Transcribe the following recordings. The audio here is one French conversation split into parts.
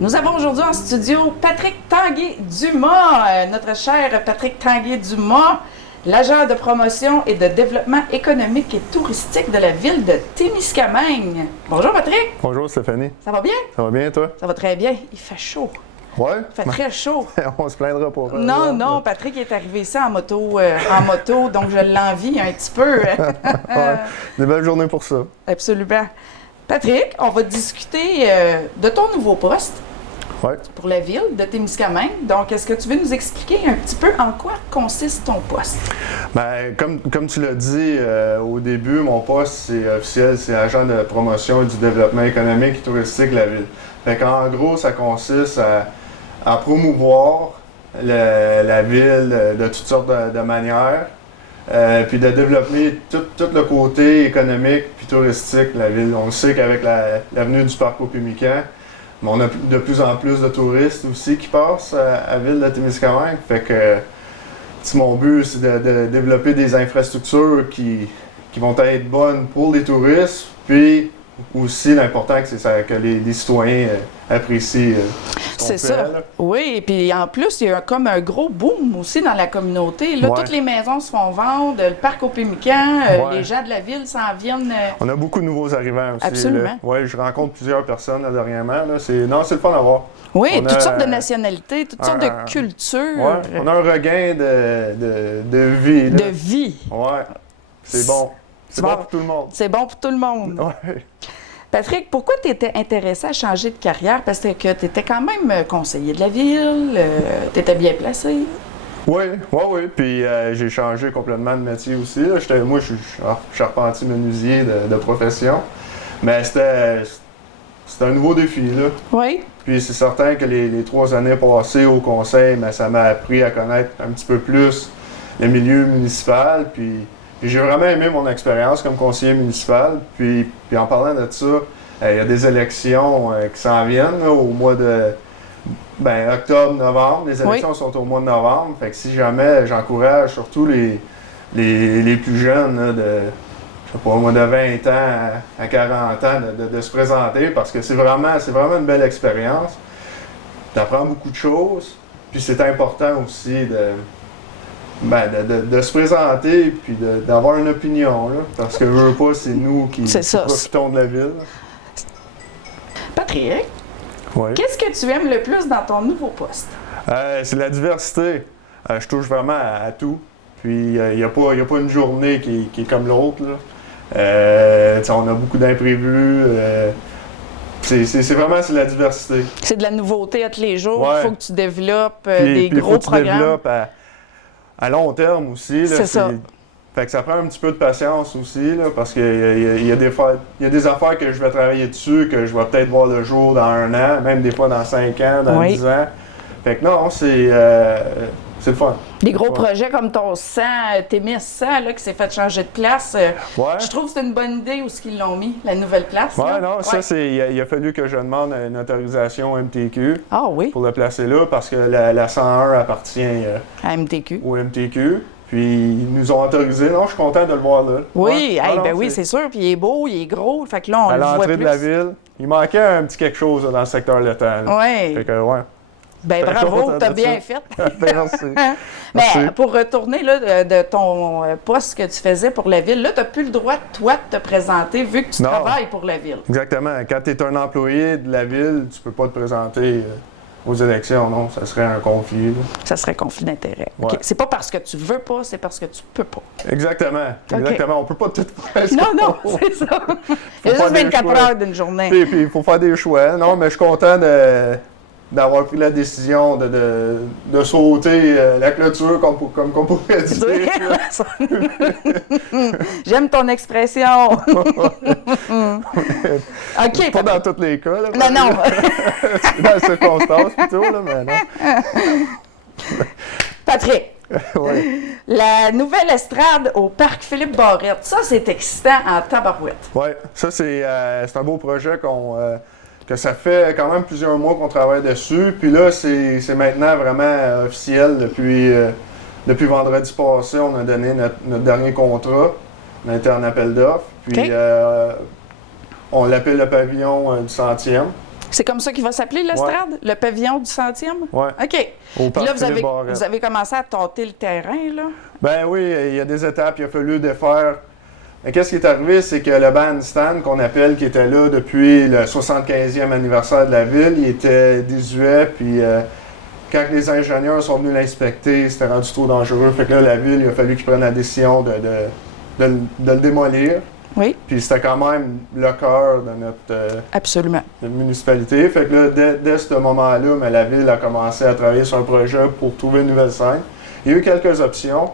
Nous avons aujourd'hui en studio Patrick Tanguay-Dumas, notre cher Patrick Tanguay-Dumas, l'agent de promotion et de développement économique et touristique de la ville de Témiscamingue. Bonjour Patrick. Bonjour Stéphanie. Ça va bien? Ça va bien toi? Ça va très bien. Il fait chaud. Ouais? Il fait très chaud. On se plaindra pas. Non, Patrick est arrivé ici en moto, donc je l'envie un petit peu. Ouais, des belles journées pour ça. Absolument. Patrick, on va discuter de ton nouveau poste. Ouais. Pour la ville de Témiscamingue. Donc, est-ce que tu veux nous expliquer un petit peu en quoi consiste ton poste? Ben, comme tu l'as dit au début, mon poste, c'est officiel, c'est agent de promotion et du développement économique et touristique de la ville. Fait qu'en gros, ça consiste à promouvoir la ville de toutes sortes de manières, puis de développer tout le côté économique puis touristique de la ville. On sait qu'avec l'avenue du Parc au Pimicans, on a de plus en plus de touristes aussi qui passent à la ville de Témiscamingue. Fait que mon but, c'est de développer des infrastructures qui vont être bonnes pour les touristes, puis aussi l'important c'est que les citoyens apprécient ce qu'on fait. C'est ça. Là. Oui, et puis en plus, il y a comme un gros boom aussi dans la communauté. Là, toutes les maisons se font vendre, le parc au Pimicans, les gens de la ville s'en viennent. On a beaucoup de nouveaux arrivants aussi. Absolument. Oui, je rencontre plusieurs personnes là, dernièrement. Là. C'est le fun à voir. Oui, toutes sortes de nationalités, toutes sortes de cultures. Ouais, on a un regain de vie. Là. De vie. Ouais, c'est bon. C'est bon pour tout le monde. C'est bon pour tout le monde. Ouais. Patrick, pourquoi tu étais intéressé à changer de carrière? Parce que tu étais quand même conseiller de la ville, tu étais bien placé. Oui. Puis j'ai changé complètement de métier aussi. Là. Moi, je suis charpentier menuisier de profession. Mais c'était un nouveau défi. Là. Oui. Puis c'est certain que les 3 années passées au conseil, ça m'a appris à connaître un petit peu plus le milieu municipal. Puis j'ai vraiment aimé mon expérience comme conseiller municipal. Puis en parlant de ça, il y a des élections qui s'en viennent là, au mois de octobre, novembre. Les élections sont au mois de novembre. Fait que si jamais j'encourage surtout les plus jeunes là, je sais pas, au mois de 20 ans à 40 ans de se présenter parce que c'est vraiment une belle expérience. Tu apprends beaucoup de choses. Puis c'est important aussi de se présenter puis d'avoir une opinion, là, parce que je veux pas, c'est nous qui profitons de la ville. Patrick, qu'est-ce que tu aimes le plus dans ton nouveau poste? C'est la diversité. Je touche vraiment à tout. Puis il n'y a pas une journée qui est comme l'autre. On a beaucoup d'imprévus. C'est vraiment la diversité. C'est de la nouveauté à tous les jours. Il faut que tu développes des puis gros programmes. Tu développes à long terme aussi. Là, c'est ça. Fait que ça prend un petit peu de patience aussi, là, parce qu'il y a des affaires que je vais travailler dessus, que je vais peut-être voir le jour dans 1 an, même des fois dans 5 ans, dans 10 ans. Fait que non, c'est le fun. Des gros projets comme ton 100, Témis 100, là, qui s'est fait changer de place. Je trouve que c'est une bonne idée où ils l'ont mis, la nouvelle place. Oui, non, ça, il a fallu que je demande une autorisation MTQ pour le placer là, parce que la 101 appartient à MTQ. Au MTQ. Puis ils nous ont autorisé. Non, je suis content de le voir là. Oui, oui, c'est sûr. Puis il est beau, il est gros. Fait que là, on le voit plus. À l'entrée de la ville, il manquait un petit quelque chose là, dans le secteur Letang. Oui. Fait que, ouais. Ben bravo, t'as bien fait. Merci. Mais pour retourner là, de ton poste que tu faisais pour la ville, là, t'as plus le droit, toi, de te présenter vu que tu travailles pour la ville. Exactement. Quand tu es un employé de la ville, tu peux pas te présenter aux élections, non. Ça serait un conflit. Là. Ça serait conflit d'intérêt. Ouais. Okay. C'est pas parce que tu veux pas, c'est parce que tu peux pas. Exactement. Exactement. On peut pas tout faire. Non, c'est ça. Il y a juste 24 heures d'une journée. Puis il faut faire des choix. Non, mais je suis content d'avoir pris la décision de sauter la clôture, comme qu'on pourrait dire. J'aime ton expression. OK. Pas dans tous les cas. Là, non. Dans les circonstances, plutôt, là, mais non. Patrick. Oui. La nouvelle estrade au parc Philippe-Barrette, ça, c'est excitant en tabarouette. Oui, ça, c'est un beau projet que ça fait quand même plusieurs mois qu'on travaille dessus. Puis là, c'est maintenant vraiment officiel. Depuis vendredi passé, on a donné notre dernier contrat. On a été en appel d'offres. Puis on l'appelle le pavillon du 100e. C'est comme ça qu'il va s'appeler l'estrade? Le pavillon du 100e? Oui. OK. Au Puis là, parc Philippe Barrette. vous avez commencé à tâter le terrain, là? Ben oui, il y a des étapes, il a fallu défaire. Mais qu'est-ce qui est arrivé, c'est que le bandstand qu'on appelle, qui était là depuis le 75e anniversaire de la ville, il était désuet, puis quand les ingénieurs sont venus l'inspecter, c'était rendu trop dangereux. Fait que là, la ville, il a fallu qu'ils prennent la décision de le démolir. Oui. Puis c'était quand même le cœur de Absolument. notre municipalité. Fait que là, dès ce moment-là, mais la ville a commencé à travailler sur un projet pour trouver une nouvelle scène. Il y a eu quelques options.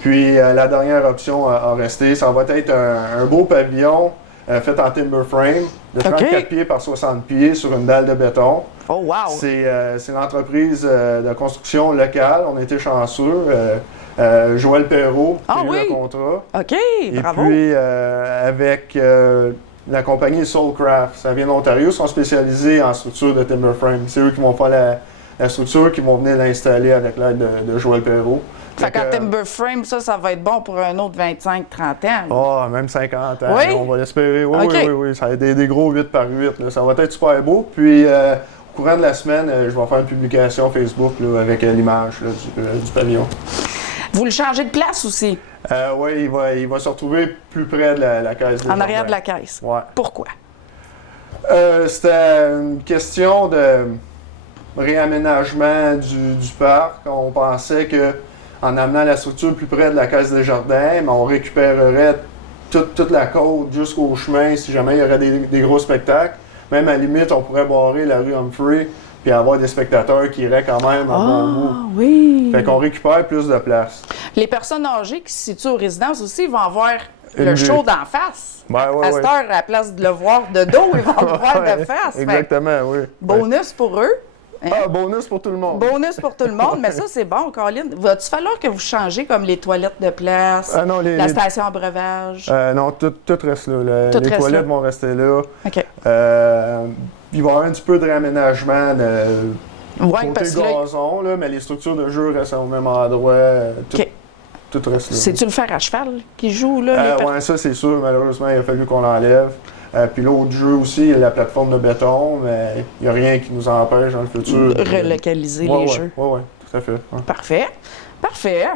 Puis la dernière option a resté. Ça va être un beau pavillon fait en timber frame de 34 pieds par 60 pieds sur une dalle de béton. Oh, wow! C'est une entreprise de construction locale. On a été chanceux. Joël Perrault qui a eu le contrat. OK, bravo! Et puis, avec la compagnie Soulcraft, ça vient d'Ontario, ils sont spécialisés en structure de timber frame. C'est eux qui vont faire la structure, qui vont venir l'installer avec l'aide de Joël Perrault. Fait qu'en timber frame, ça va être bon pour un autre 25-30 ans. Ah, même 50 ans, oui? On va l'espérer. Oui, okay. oui. Ça va être des gros 8 par 8. Là. Ça va être super beau. Puis, au courant de la semaine, je vais faire une publication Facebook là, avec l'image du pavillon. Vous le changez de place aussi? Oui, il va se retrouver plus près de la caisse des En arrière jardins. de la caisse? Ouais. Pourquoi? C'était une question de réaménagement du parc. On pensait qu'en amenant la structure plus près de la caisse des jardins, mais on récupérerait toute la côte jusqu'au chemin si jamais il y aurait des gros spectacles. Même à la limite, on pourrait barrer la rue Humphrey puis avoir des spectateurs qui iraient quand même en bon bout. Oui! Fait qu'on récupère plus de place. Les personnes âgées qui se situent aux résidences aussi vont avoir le show d'en face. Ben, ouais, à cette heure, à la place de le voir de dos, ils vont le voir de face. Exactement, oui. Bonus pour eux. Hein? Ah, bonus pour tout le monde. Bonus pour tout le monde, mais ça, c'est bon, Colin. Va-tu falloir que vous changez comme les toilettes de place, non, la station à breuvage? Non, tout reste là. Les toilettes vont rester là. OK. Il va y avoir un petit peu de réaménagement côté parce que gazon, là, mais les structures de jeu restent au même endroit. Tout reste là. C'est-tu le fer à cheval qui joue, là? Oui, ça, c'est sûr. Malheureusement, il a fallu qu'on l'enlève. Puis l'autre jeu aussi, il y a la plateforme de béton, mais il n'y a rien qui nous empêche dans le futur de relocaliser les jeux. Oui, tout à fait. Ouais. Parfait.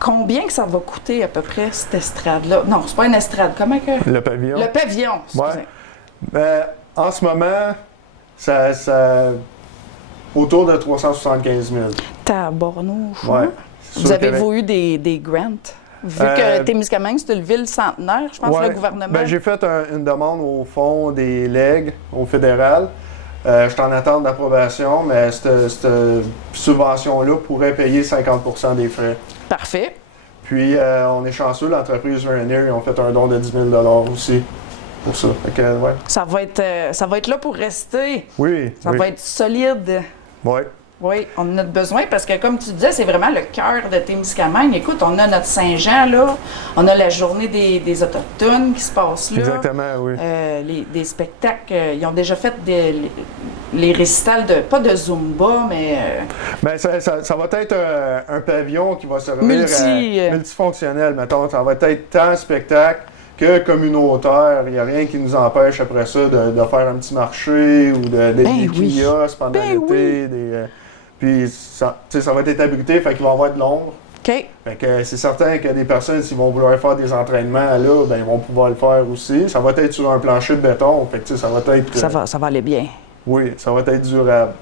Combien que ça va coûter à peu près, cette estrade-là? Non, c'est pas une estrade. Comment que... Le pavillon. Le pavillon, excusez. Ouais. Ben, en ce moment, ça autour de 375 000. Tabarnouche. Ouais. Vous avez-vous eu des grants? Vu que Témiscamingue, c'est une ville centenaire, je pense, le gouvernement. Ben, j'ai fait une demande au fond des legs, au fédéral. Je suis en attente d'approbation, mais cette subvention-là pourrait payer 50% des frais. Parfait. Puis, on est chanceux, l'entreprise Vernier, ils ont fait un don de 10 000 aussi pour ça. Fait que, ouais. Ça va être là pour rester. Oui. Ça va être solide. Oui. Oui, on en a besoin parce que, comme tu disais, c'est vraiment le cœur de Témiscamingue. Écoute, on a notre Saint-Jean, là. On a la journée des Autochtones qui se passe là. Exactement, oui. Des spectacles. Ils ont déjà fait les récitals pas de Zumba, mais... Bien, ça va être un pavillon qui va servir multifonctionnel, mettons. Ça va être tant spectacle que communautaire. Il n'y a rien qui nous empêche après ça de faire un petit marché ou des kiosques pendant l'été. Puis ça va être abrité, fait qu'il va y avoir de l'ombre. OK. Fait que c'est certain que des personnes, s'ils vont vouloir faire des entraînements là, ben ils vont pouvoir le faire aussi. Ça va être sur un plancher de béton. Fait que ça va être. Ça va aller bien. Oui, ça va être durable.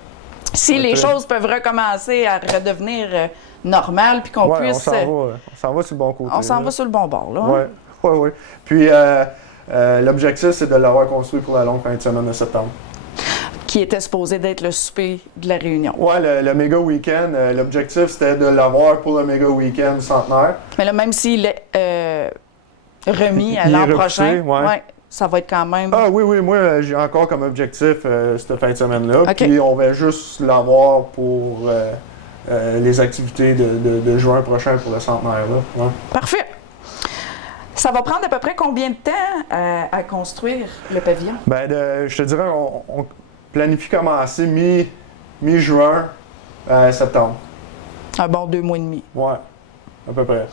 Si les choses peuvent recommencer à redevenir normales, puis qu'on puisse. On s'en va sur le bon côté. On s'en va sur le bon bord, là. Oui. Puis l'objectif, c'est de l'avoir construit pour la longue fin de semaine de septembre. Qui était supposé d'être le souper de la Réunion. Oui, le méga week-end, l'objectif, c'était de l'avoir pour le méga week-end centenaire. Mais là, même s'il est remis à l'an prochain, ça va être quand même... Ah oui, moi, j'ai encore comme objectif cette fin de semaine-là. Okay. Puis on va juste l'avoir pour les activités de juin prochain pour le centenaire. Là. Ouais. Parfait. Ça va prendre à peu près combien de temps à construire le pavillon? Bien, je te dirais, on planifie commencer mi-juin à septembre. Un bon 2 mois et demi. Oui, à peu près.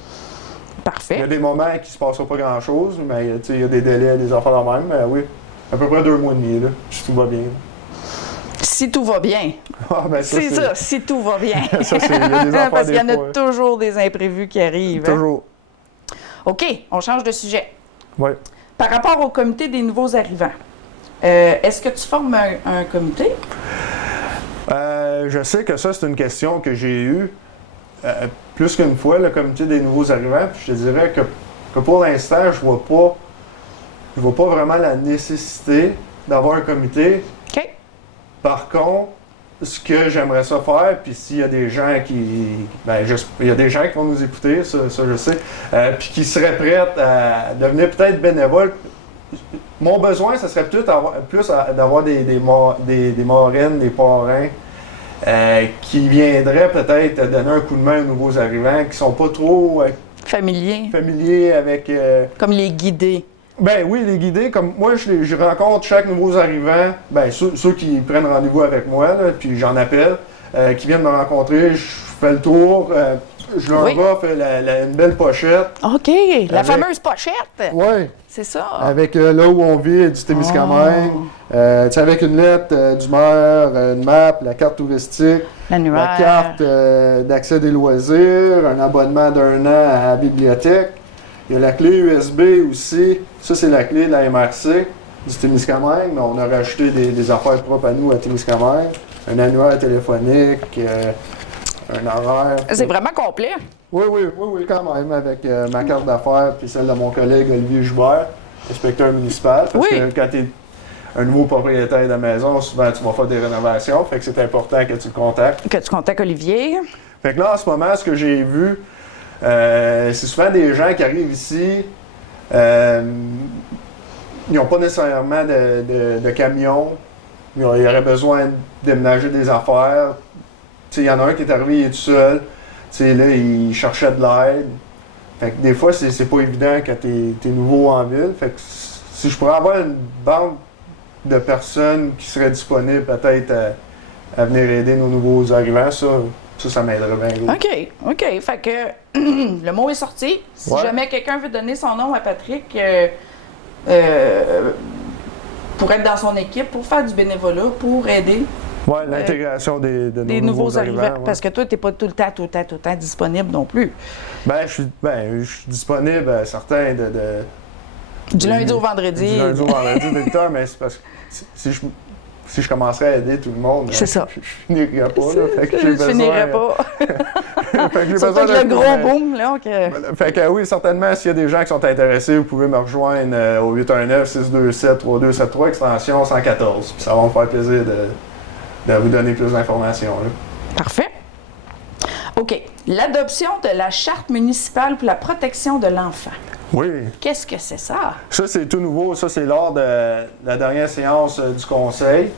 Parfait. Il y a des moments qui ne se passera pas grand-chose, mais il y a des délais, des affaires de même, mais oui. à peu près 2 mois et demi, là, si tout va bien. Si tout va bien. Ah, ben C'est ça, si tout va bien. Ça, il y a des affaires Parce qu'il y en a des fois. toujours des imprévus qui arrivent. Hein? Toujours. OK, on change de sujet. Oui. Par rapport au comité des nouveaux arrivants, est-ce que tu formes un comité? Je sais que ça, c'est une question que j'ai eue plus qu'une fois, le comité des nouveaux arrivants. Puis je te dirais que pour l'instant, je vois pas vraiment la nécessité d'avoir un comité. OK. Par contre, ce que j'aimerais ça faire, puis s'il y a des gens il y a des gens qui vont nous écouter, ça je sais, puis qui seraient prêts à devenir peut-être bénévoles. Mon besoin, ce serait plus d'avoir des marraines, des parrains, qui viendraient peut-être donner un coup de main aux nouveaux arrivants, qui sont pas trop familiers avec... Comme les guidés. Ben oui, les guidés, comme moi, je rencontre chaque nouveau arrivant, ceux qui prennent rendez-vous avec moi, là, puis j'en appelle, qui viennent me rencontrer, je fais le tour, je leur offre une belle pochette. OK, la fameuse pochette. Oui. C'est ça. Avec là où on vit, du Témiscamingue, avec une lettre du maire, une map, la carte touristique, l'annuaire, la carte d'accès des loisirs, un abonnement d'1 an à la bibliothèque. Il y a la clé USB aussi. Ça, c'est la clé de la MRC du Témiscamingue, mais on a rajouté des affaires propres à nous à Témiscamingue. Un annuaire téléphonique, un horaire. C'est vraiment complet. Oui, quand même, avec ma carte d'affaires puis celle de mon collègue Olivier Joubert, inspecteur municipal. Parce que quand tu es un nouveau propriétaire de maison, souvent tu vas faire des rénovations, fait que c'est important que tu le contactes. Que tu contactes Olivier. Fait que là, en ce moment, ce que j'ai vu, c'est souvent des gens qui arrivent ici, ils n'ont pas nécessairement de camion, ils auraient besoin de déménager des affaires. Il y en a un qui est arrivé, il est tout seul. Là, il cherchait de l'aide. Fait que des fois, c'est pas évident quand t'es nouveau en ville. Fait que si je pourrais avoir une banque de personnes qui seraient disponibles peut-être à venir aider nos nouveaux arrivants, ça m'aiderait bien. OK. Fait que le mot est sorti. Si jamais quelqu'un veut donner son nom à Patrick pour être dans son équipe, pour faire du bénévolat, pour aider. Oui, l'intégration des nouveaux arrivants. Ouais. Parce que toi, tu n'es pas tout le temps disponible non plus. Je suis disponible à certains du lundi au vendredi. Du lundi au vendredi, tout le temps, mais c'est parce que si je commencerais à aider tout le monde, c'est ça. Je finirais pas. Là, fait que je finirais pas. Surtout avec le gros boom. Là, Fait que oui, certainement, s'il y a des gens qui sont intéressés, vous pouvez me rejoindre au 819-627-3273, extension 114. Puis ça va me faire plaisir de vous donner plus d'informations. Parfait. OK. L'adoption de la Charte municipale pour la protection de l'enfant. Oui. Qu'est-ce que c'est ça? Ça, c'est tout nouveau. Ça, c'est lors de la dernière séance du Conseil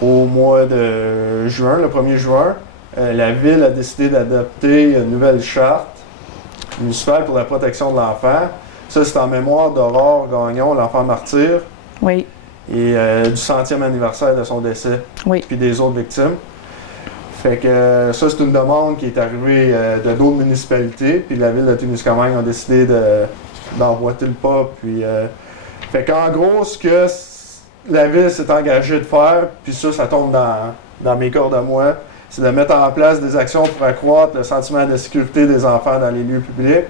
au mois de juin, le 1er juin. La Ville a décidé d'adopter une nouvelle charte municipale pour la protection de l'enfant. Ça, c'est en mémoire d'Aurore Gagnon, l'enfant martyr. Oui. Et du 100e anniversaire de son décès. Oui. Puis des autres victimes. Fait que ça, c'est une demande qui est arrivée de d'autres municipalités. Puis la Ville de Témiscamingue a décidé d'emboîter le pas. Puis, fait qu'en gros, ce que la Ville s'est engagée de faire, puis ça tombe dans mes cordes à moi, c'est de mettre en place des actions pour accroître le sentiment de sécurité des enfants dans les lieux publics,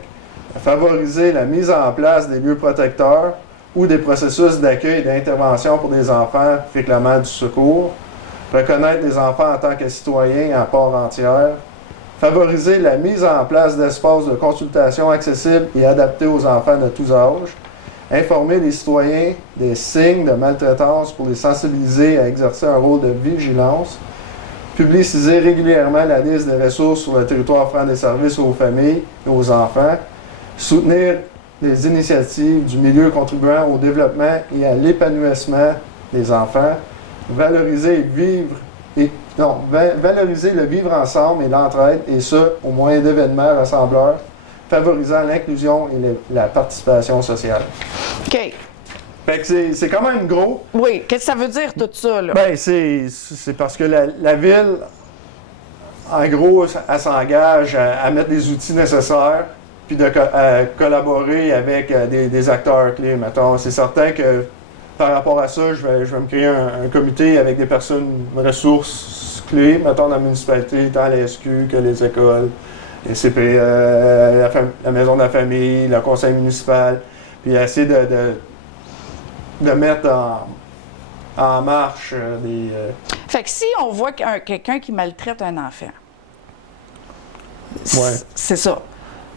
favoriser la mise en place des lieux protecteurs ou des processus d'accueil et d'intervention pour des enfants réclamant du secours, reconnaître les enfants en tant que citoyens à part entière, favoriser la mise en place d'espaces de consultation accessibles et adaptés aux enfants de tous âges, informer les citoyens des signes de maltraitance pour les sensibiliser à exercer un rôle de vigilance, publiciser régulièrement la liste des ressources sur le territoire offrant des services aux familles et aux enfants, soutenir les initiatives du milieu contribuant au développement et à l'épanouissement des enfants, valoriser le vivre ensemble et l'entraide, et ce, au moyen d'événements rassembleurs, favorisant l'inclusion et la participation sociale. OK. Fait que c'est quand même gros. Oui, qu'est-ce que ça veut dire tout ça, là? Ben, c'est parce que la Ville, en gros, elle s'engage à mettre les outils nécessaires puis à collaborer avec des acteurs clés, mettons. C'est certain que par rapport à ça, je vais me créer un comité avec des personnes ressources clés, mettons dans la municipalité, tant la SQ que les écoles, les CP, la maison de la famille, le conseil municipal, puis essayer de mettre en marche des... Fait que si on voit quelqu'un qui maltraite un enfant, Ouais. c'est ça.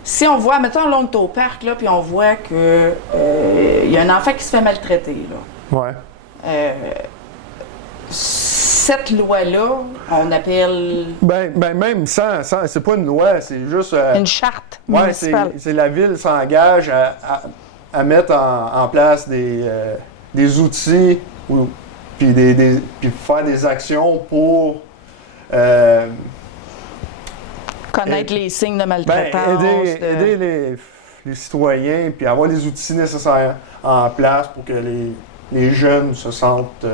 Si on voit, mettons, là, on est au parc, là, puis on voit que y a un enfant qui se fait maltraiter, là. Ouais. Cette loi-là, on appelle Ben même sans c'est pas une loi, c'est juste... une charte ouais, municipale. c'est la ville s'engage à mettre en place des outils puis faire des actions pour Connaître les signes de maltraitance. aider les citoyens puis avoir les outils nécessaires en place pour que les jeunes se sentent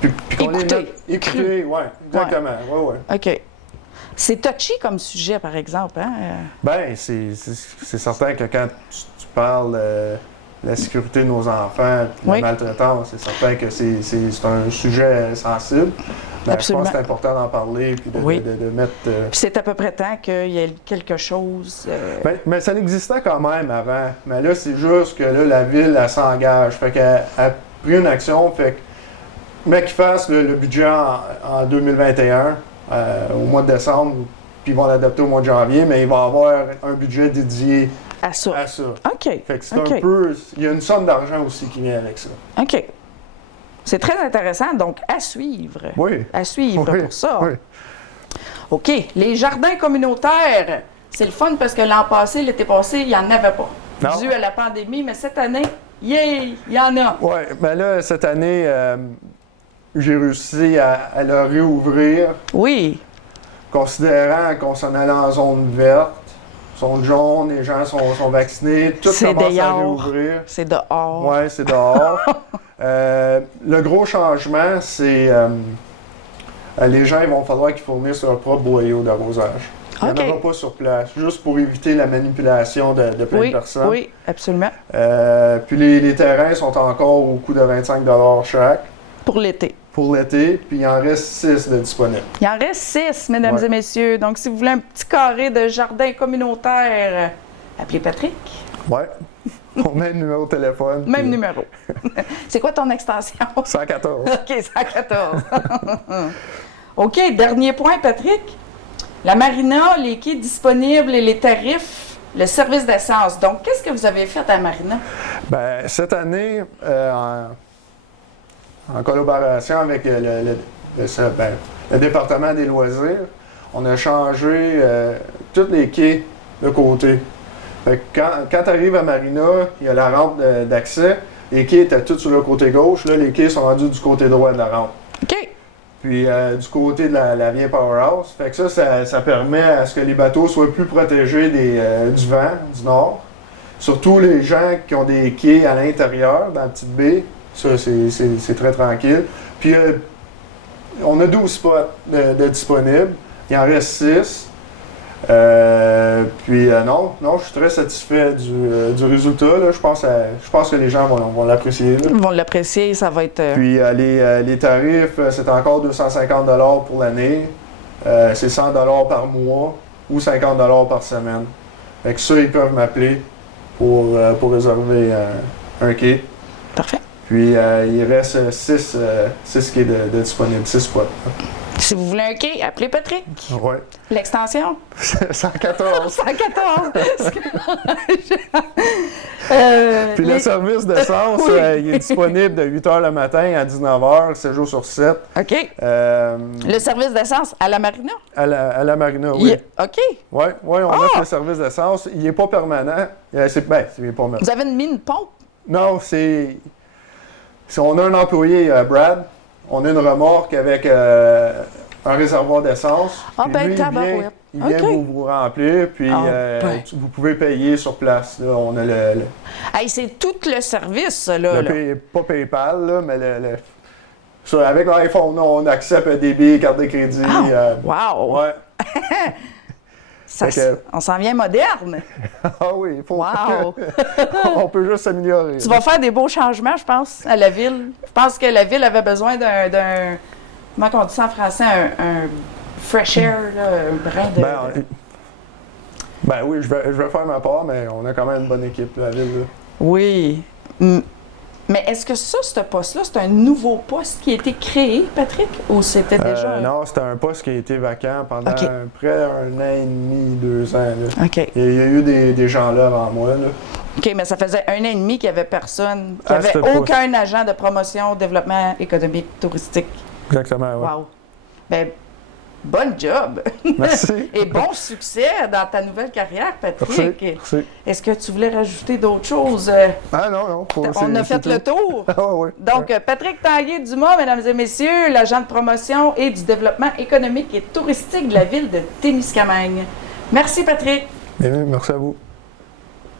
puis qu'on les mette écoutés, ouais, exactement. Ouais. OK. C'est touchy comme sujet, par exemple, hein? Ben, c'est certain que quand tu parles de la sécurité de nos enfants, de la maltraitance, c'est certain que c'est un sujet sensible. Mais Absolument. je pense que c'est important d'en parler puis de mettre... Puis c'est à peu près temps qu'il y ait quelque chose... Mais ça existait quand même avant. Mais là, c'est juste que là, la ville, elle s'engage. Fait qu'elle a pris une action. Fait que, mais qu'ils fassent le budget en 2021, au mois de décembre, puis ils vont l'adopter au mois de janvier, mais il va y avoir un budget dédié à ça. OK. Fait que c'est un peu... Il y a une somme d'argent aussi qui vient avec ça. OK. C'est très intéressant, donc à suivre. Oui. À suivre pour ça. Oui. OK. Les jardins communautaires, c'est le fun parce que l'été passé, il n'y en avait pas. Non. Dû à la pandémie, mais cette année, il y en a. Oui, mais là, cette année, j'ai réussi à le réouvrir. Oui. Considérant qu'on s'en allait en zone verte, zone jaune, les gens sont vaccinés, tout commence à réouvrir. C'est dehors. Oui, c'est dehors. Le gros changement, c'est les gens, il va falloir qu'ils fournissent leur propre boyau d'arrosage. Il n'y en aura pas sur place, juste pour éviter la manipulation de plein de personnes. Oui, absolument. Puis les terrains sont encore au coût de 25 $ chaque. Pour l'été. Pour l'été, puis il en reste 6 de disponibles. Il en reste 6, mesdames et messieurs. Donc, si vous voulez un petit carré de jardin communautaire, appelez Patrick. Oui. On a le numéro de téléphone. Même numéro. C'est quoi ton extension? 114. OK, 114. OK, dernier point, Patrick. La marina, les quais disponibles et les tarifs, le service d'essence. Donc, qu'est-ce que vous avez fait à la marina? Bien, cette année, en collaboration avec le département des loisirs, on a changé tous les quais de côté. Fait que quand tu arrives à Marina, il y a la rampe d'accès. Les quais étaient tous sur le côté gauche. Là, les quais sont rendus du côté droit de la rampe. OK. Puis du côté de la vieille Powerhouse. Fait que ça permet à ce que les bateaux soient plus protégés du vent, du nord. Surtout les gens qui ont des quais à l'intérieur, dans la petite baie. Ça, c'est très tranquille. Puis on a 12 spots de disponibles. Il en reste 6. Non, je suis très satisfait du résultat. Là. Je pense que les gens vont l'apprécier. Ils vont l'apprécier, ça va être... Puis les tarifs, c'est encore 250 $ pour l'année. C'est 100 $ par mois ou 50 $ par semaine. Fait que ça, ils peuvent m'appeler pour réserver un quai. Parfait. Puis il reste 6 quais de disponibles, 6 spots. Si vous voulez un quai, appelez Patrick. Oui. L'extension? 114. 114. Puis le service d'essence, il est disponible de 8 h le matin à 19 h, 7 jours sur 7. OK. Le service d'essence à la marina? À la marina, oui. OK. Oui, on offre le service d'essence. Il n'est pas permanent. Il est pas permanent. Vous avez mis une pompe? Non, on a un employé, Brad. On a une remorque avec un réservoir d'essence. Ah, ben, il vient vous remplir, puis vous pouvez payer sur place. Là, on a Hey, c'est tout le service, ça, là. Pas PayPal, là, mais avec l'iPhone, on accepte débit, carte de crédit. Wow! Ouais. On s'en vient moderne. Ah oui, il faut. Wow! On peut juste s'améliorer. Tu vas faire des beaux changements, je pense, à la ville. Je pense que la ville avait besoin d'un comment on dit ça en français, un fresh air, là, un brin de... Ben oui, je vais faire ma part, mais on a quand même une bonne équipe, la ville. Là. Oui. Mais est-ce que ce poste-là, c'est un nouveau poste qui a été créé, Patrick, ou c'était déjà... Non, c'était un poste qui a été vacant pendant près d'un an et demi, 2 ans. Là. OK. Il y a eu des gens là avant moi. Là. OK, mais ça faisait 1 an et demi qu'il n'y avait personne, qu'il n'y avait aucun agent de promotion, développement économique, touristique. Exactement, oui. Wow. Ben, bon job! Merci. Et bon succès dans ta nouvelle carrière, Patrick. Merci. Est-ce que tu voulais rajouter d'autres choses? Ah non. On a fait le tour. Ah oui. Donc, Patrick Tanguay-Dumas, mesdames et messieurs, l'agent de promotion et du développement économique et touristique de la ville de Témiscamingue. Merci, Patrick. Merci à vous.